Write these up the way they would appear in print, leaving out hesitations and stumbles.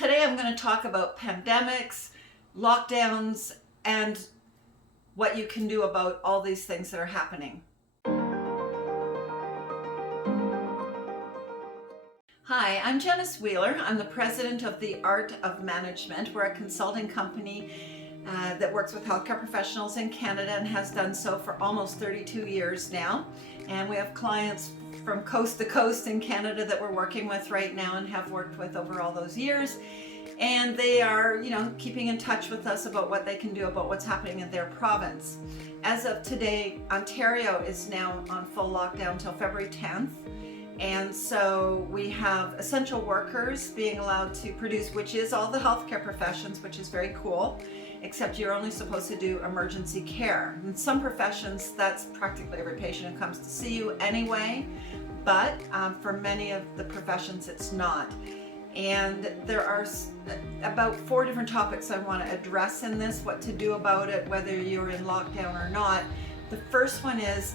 Today I'm going to talk about pandemics, lockdowns, and what you can do about all these things that are happening. Hi, I'm Janice Wheeler. I'm the president of The Art of Management. We're a consulting company that works with healthcare professionals in Canada and has done so for almost 32 years now. And we have clients from coast to coast in Canada that we're working with right now and have worked with over all those years. And they are, keeping in touch with us about what they can do about what's happening in their province. As of today, Ontario is now on full lockdown till February 10th. And so we have essential workers being allowed to produce, which is all the healthcare professions, which is very cool, except you're only supposed to do emergency care. In some professions, that's practically every patient who comes to see you anyway, but for many of the professions, it's not. And there are about 4 different topics I want to address in this, what to do about it, whether you're in lockdown or not. The first one is,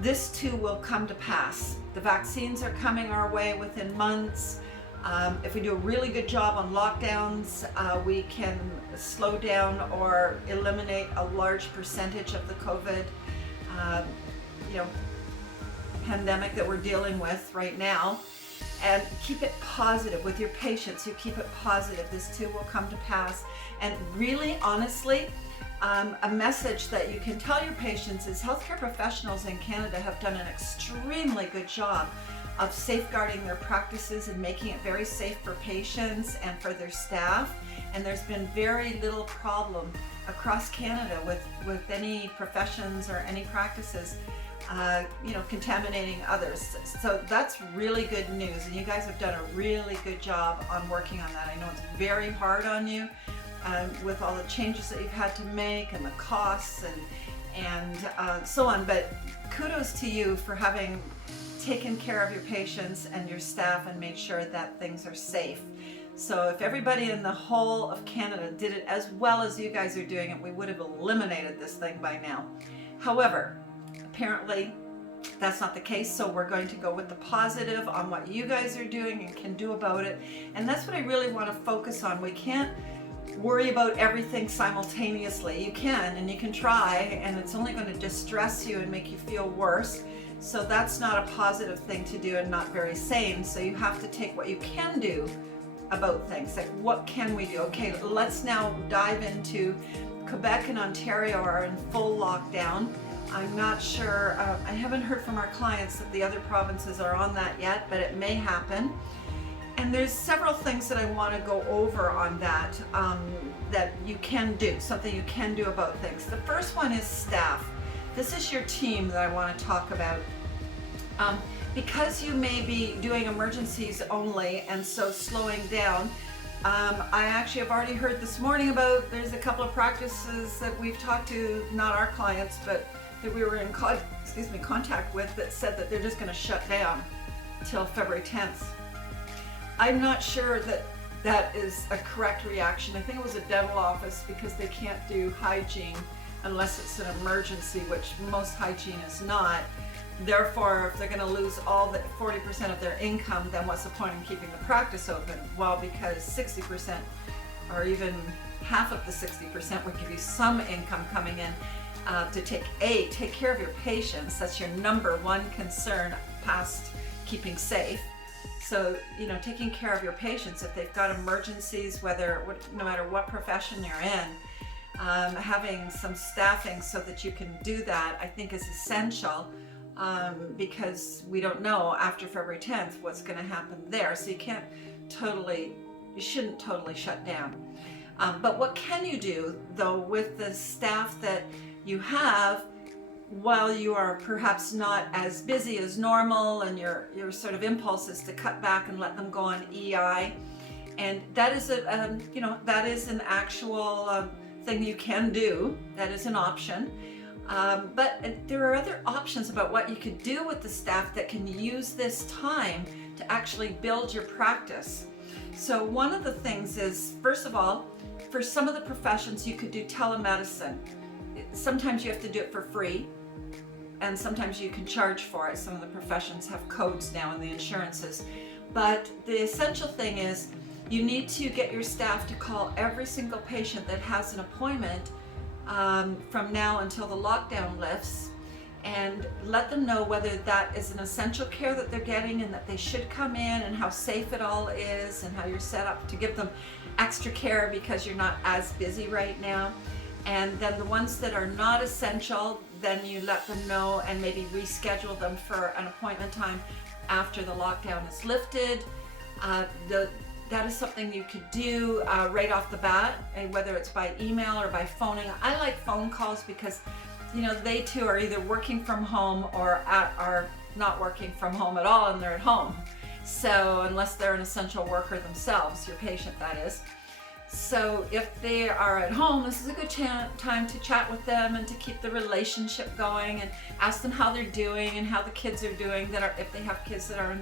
this too will come to pass. The vaccines are coming our way within months. If we do a really good job on lockdowns, we can slow down or eliminate a large percentage of the COVID pandemic that we're dealing with right now. And keep it positive with your patients. You keep it positive. This too will come to pass. And really, honestly, a message that you can tell your patients is healthcare professionals in Canada have done an extremely good job of safeguarding their practices and making it very safe for patients and for their staff. And there's been very little problem across Canada with any professions or any practices contaminating others. So that's really good news, and you guys have done a really good job on working on that. I know it's very hard on you with all the changes that you've had to make and the costs and so on, but kudos to you for having taken care of your patients and your staff and made sure that things are safe. So if everybody in the whole of Canada did it as well as you guys are doing it, we would have eliminated this thing by now. However, apparently that's not the case, so we're going to go with the positive on what you guys are doing and can do about it. And that's what I really want to focus on. We can't worry about everything simultaneously. You can, and you can try, and it's only going to distress you and make you feel worse. So that's not a positive thing to do and not very sane. So you have to take what you can do about things. Like, what can we do? Okay, let's now dive into Quebec and Ontario are in full lockdown. I'm not sure, I haven't heard from our clients that the other provinces are on that yet, but it may happen. And there's several things that I want to go over on that, that you can do, something you can do about things. The first one is staff. This is your team that I want to talk about. Because you may be doing emergencies only and so slowing down, I actually have already heard this morning about, there's a couple of practices that we've talked to, not our clients, but that we were in contact with, that said that they're just going to shut down till February 10th. I'm not sure that that is a correct reaction. I think it was a dental office because they can't do hygiene unless it's an emergency, which most hygiene is not. Therefore, if they're going to lose all the 40% of their income, then what's the point in keeping the practice open? Well, because 60% or even half of the 60% would give you some income coming in to take care of your patients. That's your number one concern past keeping safe. So, taking care of your patients, if they've got emergencies, no matter what profession you're in, having some staffing so that you can do that, I think is essential, because we don't know after February 10th what's going to happen there. So you shouldn't totally shut down. But what can you do, though, with the staff that you have, while you are perhaps not as busy as normal, and your sort of impulse is to cut back and let them go on EI, and that is that is an actual thing you can do. That is an option. But there are other options about what you could do with the staff that can use this time to actually build your practice. So one of the things is, first of all, for some of the professions, you could do telemedicine. Sometimes you have to do it for free, and sometimes you can charge for it. Some of the professions have codes now in the insurances. But the essential thing is, You need to get your staff to call every single patient that has an appointment from now until the lockdown lifts, and let them know whether that is an essential care that they're getting and that they should come in, and how safe it all is, and how you're set up to give them extra care because you're not as busy right now. And then the ones that are not essential, then you let them know and maybe reschedule them for an appointment time after the lockdown is lifted. That is something you could do right off the bat, whether it's by email or by phoning. I like phone calls because, you know, they too are either working from home or are not working from home at all, and they're at home. So unless they're an essential worker themselves, your patient that is. So if they are at home, this is a good time to chat with them and to keep the relationship going, and ask them how they're doing and how the kids are doing, if they have kids that are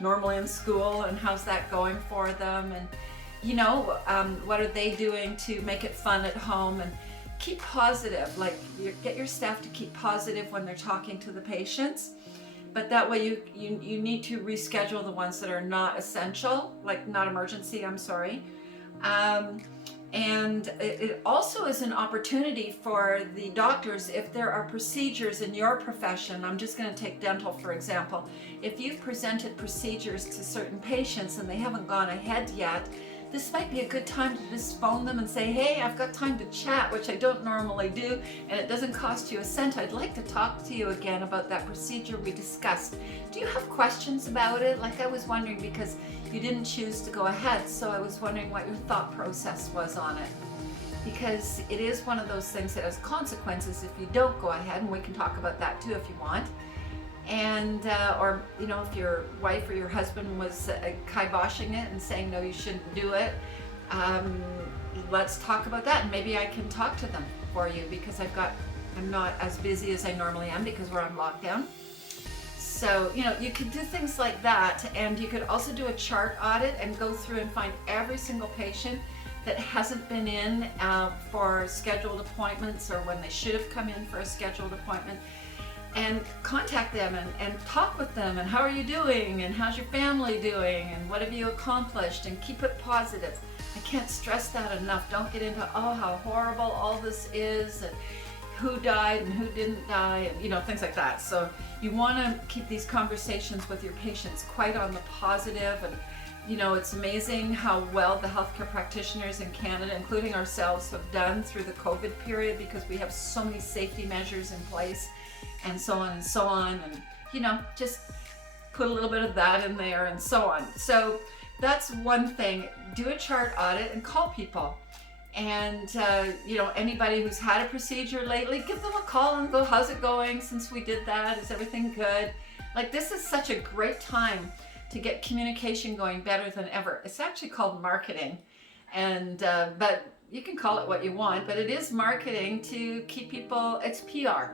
normally in school, and how's that going for them, and you know, what are they doing to make it fun at home. And keep positive, like get your staff to keep positive when they're talking to the patients. But that way you need to reschedule the ones that are not essential, like not emergency, I'm sorry. And it also is an opportunity for the doctors, if there are procedures in your profession. I'm just going to take dental for example. If you've presented procedures to certain patients and they haven't gone ahead yet, this might be a good time to just phone them and say, hey, I've got time to chat, which I don't normally do, and it doesn't cost you a cent. I'd like to talk to you again about that procedure we discussed. Do you have questions about it? Like, I was wondering, because you didn't choose to go ahead, so I was wondering what your thought process was on it. Because it is one of those things that has consequences if you don't go ahead, and we can talk about that too if you want. And or you know, if your wife or your husband was kiboshing it and saying no, you shouldn't do it, let's talk about that, and maybe I can talk to them for you, because I'm not as busy as I normally am because we're on lockdown. So you know, you could do things like that, and you could also do a chart audit and go through and find every single patient that hasn't been in for scheduled appointments, or when they should have come in for a scheduled appointment, and contact them and talk with them, and how are you doing, and how's your family doing, and what have you accomplished, and keep it positive. I can't stress that enough. Don't get into, oh, how horrible all this is, and who died and who didn't die, and you know, things like that. So you want to keep these conversations with your patients quite on the positive. And you know, it's amazing how well the healthcare practitioners in Canada, including ourselves, have done through the COVID period, because we have so many safety measures in place, and so on and so on, and you know, just put a little bit of that in there and so on. So that's one thing. Do a chart audit and call people, and you know, anybody who's had a procedure lately, give them a call and go, how's it going since we did that? Is everything good? Like, this is such a great time to get communication going better than ever. It's actually called marketing, and but you can call it what you want, but it is marketing to keep people. It's PR.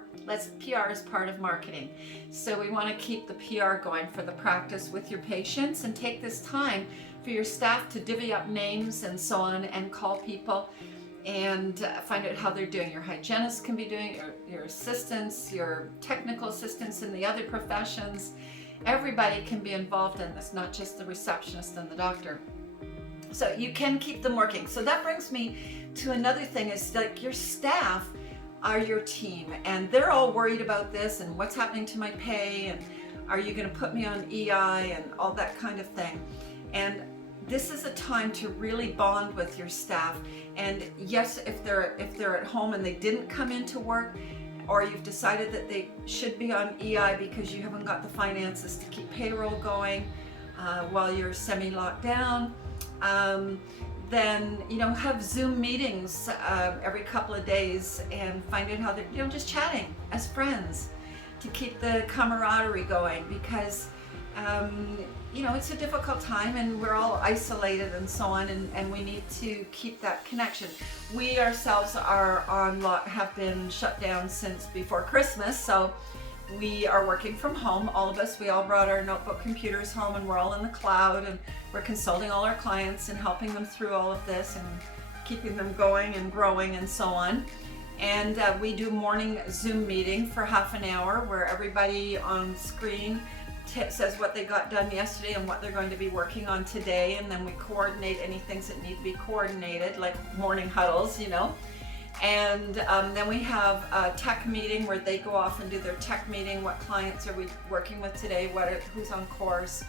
PR is part of marketing. So we want to keep the PR going for the practice with your patients, and take this time for your staff to divvy up names and so on, and call people and find out how they're doing. Your hygienists can be doing it, your assistants, your technical assistants in the other professions. Everybody can be involved in this, not just the receptionist and the doctor. So you can keep them working. So that brings me to another thing, is like, your staff are your team, and they're all worried about this, and what's happening to my pay, and are you going to put me on EI, and all that kind of thing. And this is a time to really bond with your staff. And yes, if they're at home and they didn't come into work, or you've decided that they should be on EI because you haven't got the finances to keep payroll going while you're semi-locked down, then you know, have Zoom meetings every couple of days, and find out how they're, you know, just chatting as friends to keep the camaraderie going, because you know, it's a difficult time, and we're all isolated and so on, and we need to keep that connection. We ourselves have been shut down since before Christmas, so we are working from home, all of us. We all brought our notebook computers home, and we're all in the cloud, and we're consulting all our clients and helping them through all of this, and keeping them going and growing and so on. And we do morning Zoom meeting for half an hour, where everybody on screen says what they got done yesterday and what they're going to be working on today, and then we coordinate any things that need to be coordinated, like morning huddles, And then we have a tech meeting where they go off and do their tech meeting. What clients are we working with today? Who's on course?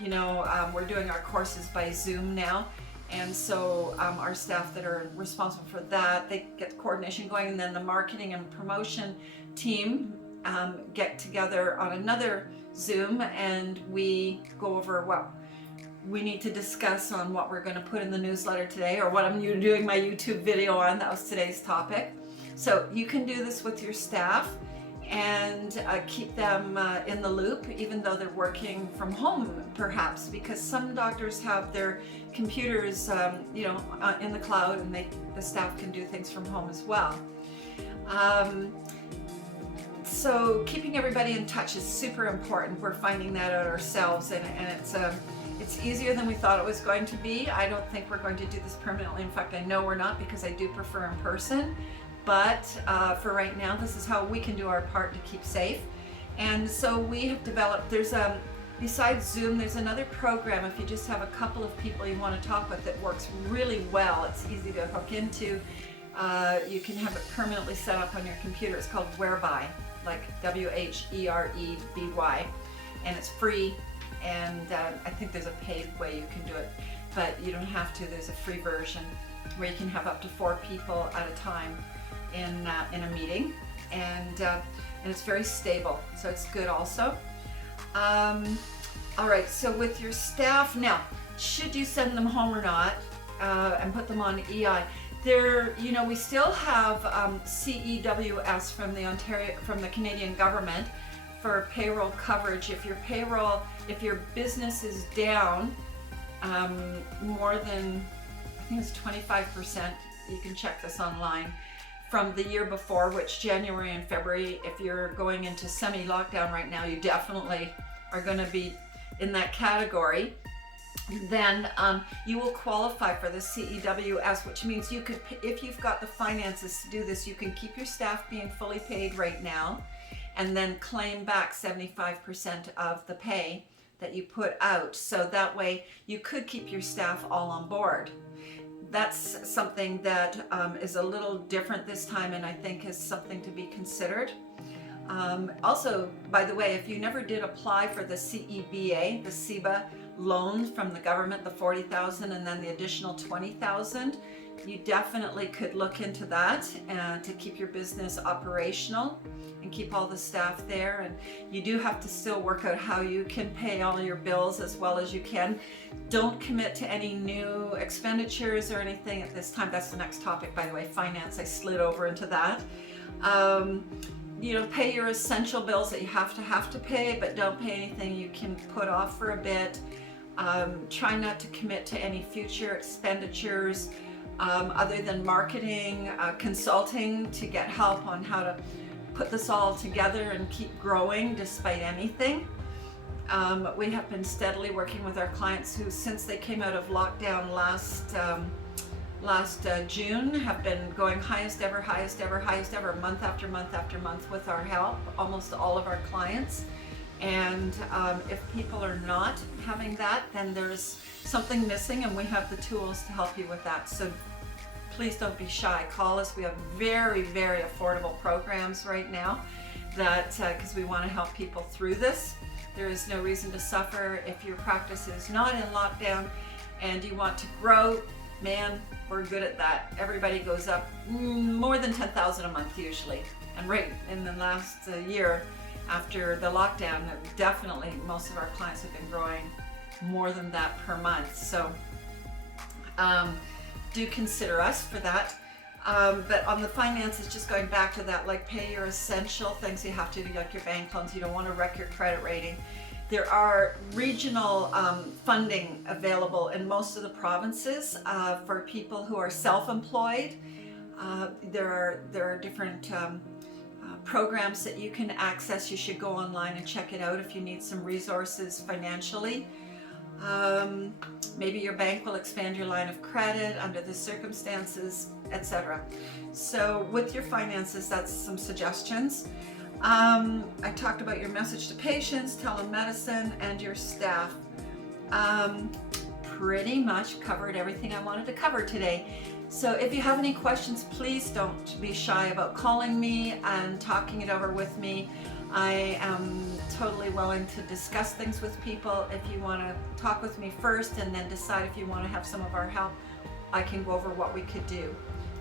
We're doing our courses by Zoom now. And so our staff that are responsible for that, they get the coordination going, and then the marketing and promotion team get together on another Zoom, and we go over what we need to discuss on what we're going to put in the newsletter today, or what I'm doing my YouTube video on. That was today's topic. So you can do this with your staff and keep them in the loop, even though they're working from home, perhaps, because some doctors have their computers, in the cloud, and the staff can do things from home as well. So keeping everybody in touch is super important. We're finding that out ourselves, and it's easier than we thought it was going to be. I don't think we're going to do this permanently. In fact, I know we're not, because I do prefer in person. But for right now, this is how we can do our part to keep safe. And so we have developed, besides Zoom, there's another program if you just have a couple of people you want to talk with that works really well. It's easy to hook into. You can have it permanently set up on your computer. It's called Whereby, like WHEREBY, and it's free. And I think there's a paid way you can do it, but you don't have to. There's a free version where you can have up to 4 people at a time in a meeting, and it's very stable, so it's good also. All right, so with your staff now, should you send them home or not, and put them on EI? We still have CEWS from the Canadian government for payroll coverage. If your business is down more than, I think it's 25%, you can check this online, from the year before, which January and February, if you're going into semi-lockdown right now, you definitely are going to be in that category. Then you will qualify for the CEWS, which means you could, if you've got the finances to do this, you can keep your staff being fully paid right now, and then claim back 75% of the pay that you put out. So that way you could keep your staff all on board. That's something that is a little different this time, and I think is something to be considered. Also, by the way, if you never did apply for the CEBA, the CEBA loan from the government, the $40,000 and then the additional $20,000, you definitely could look into that to keep your business operational and keep all the staff there. And you do have to still work out how you can pay all your bills as well as you can. Don't commit to any new expenditures or anything at this time. That's the next topic, by the way, finance. I slid over into that. Pay your essential bills that you have to pay, but don't pay anything you can put off for a bit. Try not to commit to any future expenditures other than marketing, consulting to get help on how to put this all together and keep growing despite anything. We have been steadily working with our clients who, since they came out of lockdown last June, have been going highest ever, month after month after month with our help, almost all of our clients. And if people are not having that, then there's something missing, and we have the tools to help you with that. So please don't be shy. Call us. We have very, very affordable programs right now that because we want to help people through this. There is no reason to suffer. If your practice is not in lockdown and you want to grow, man, we're good at that. Everybody goes up more than 10,000 a month usually. And right in the last year after the lockdown, definitely most of our clients have been growing more than that per month. So do consider us for that. But on the finances, just going back to that, like pay your essential things you have to do, like your bank loans. You don't want to wreck your credit rating. There are regional funding available in most of the provinces for people who are self-employed. There are different programs that you can access. You should go online and check it out if you need some resources financially. Maybe your bank will expand your line of credit under the circumstances, etc. So with your finances, that's some suggestions. I talked about your message to patients, telemedicine, and your staff. Pretty much covered everything I wanted to cover today. So if you have any questions, please don't be shy about calling me and talking it over with me. I am totally willing to discuss things with people. If you want to talk with me first and then decide if you want to have some of our help, I can go over what we could do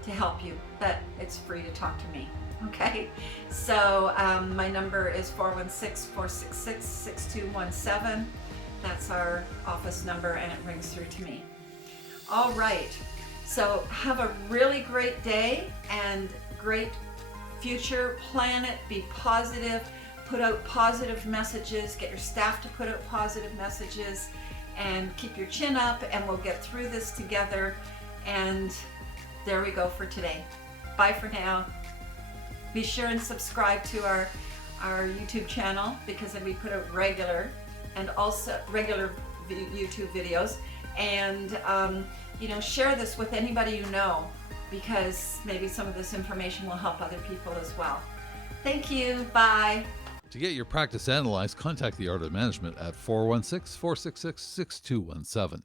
to help you, but it's free to talk to me. Okay, so my number is 416-466-6217. That's our office number, and it rings through to me. All right, so have a really great day and great future. Plan it, be positive, put out positive messages, get your staff to put out positive messages, and keep your chin up, and we'll get through this together. And there we go for today. Bye for now. Be sure and subscribe to our YouTube channel, because we put out regular YouTube videos, and share this with anybody you know, because maybe some of this information will help other people as well. Thank you. Bye. To get your practice analyzed, contact the Art of Management at 416-466-6217.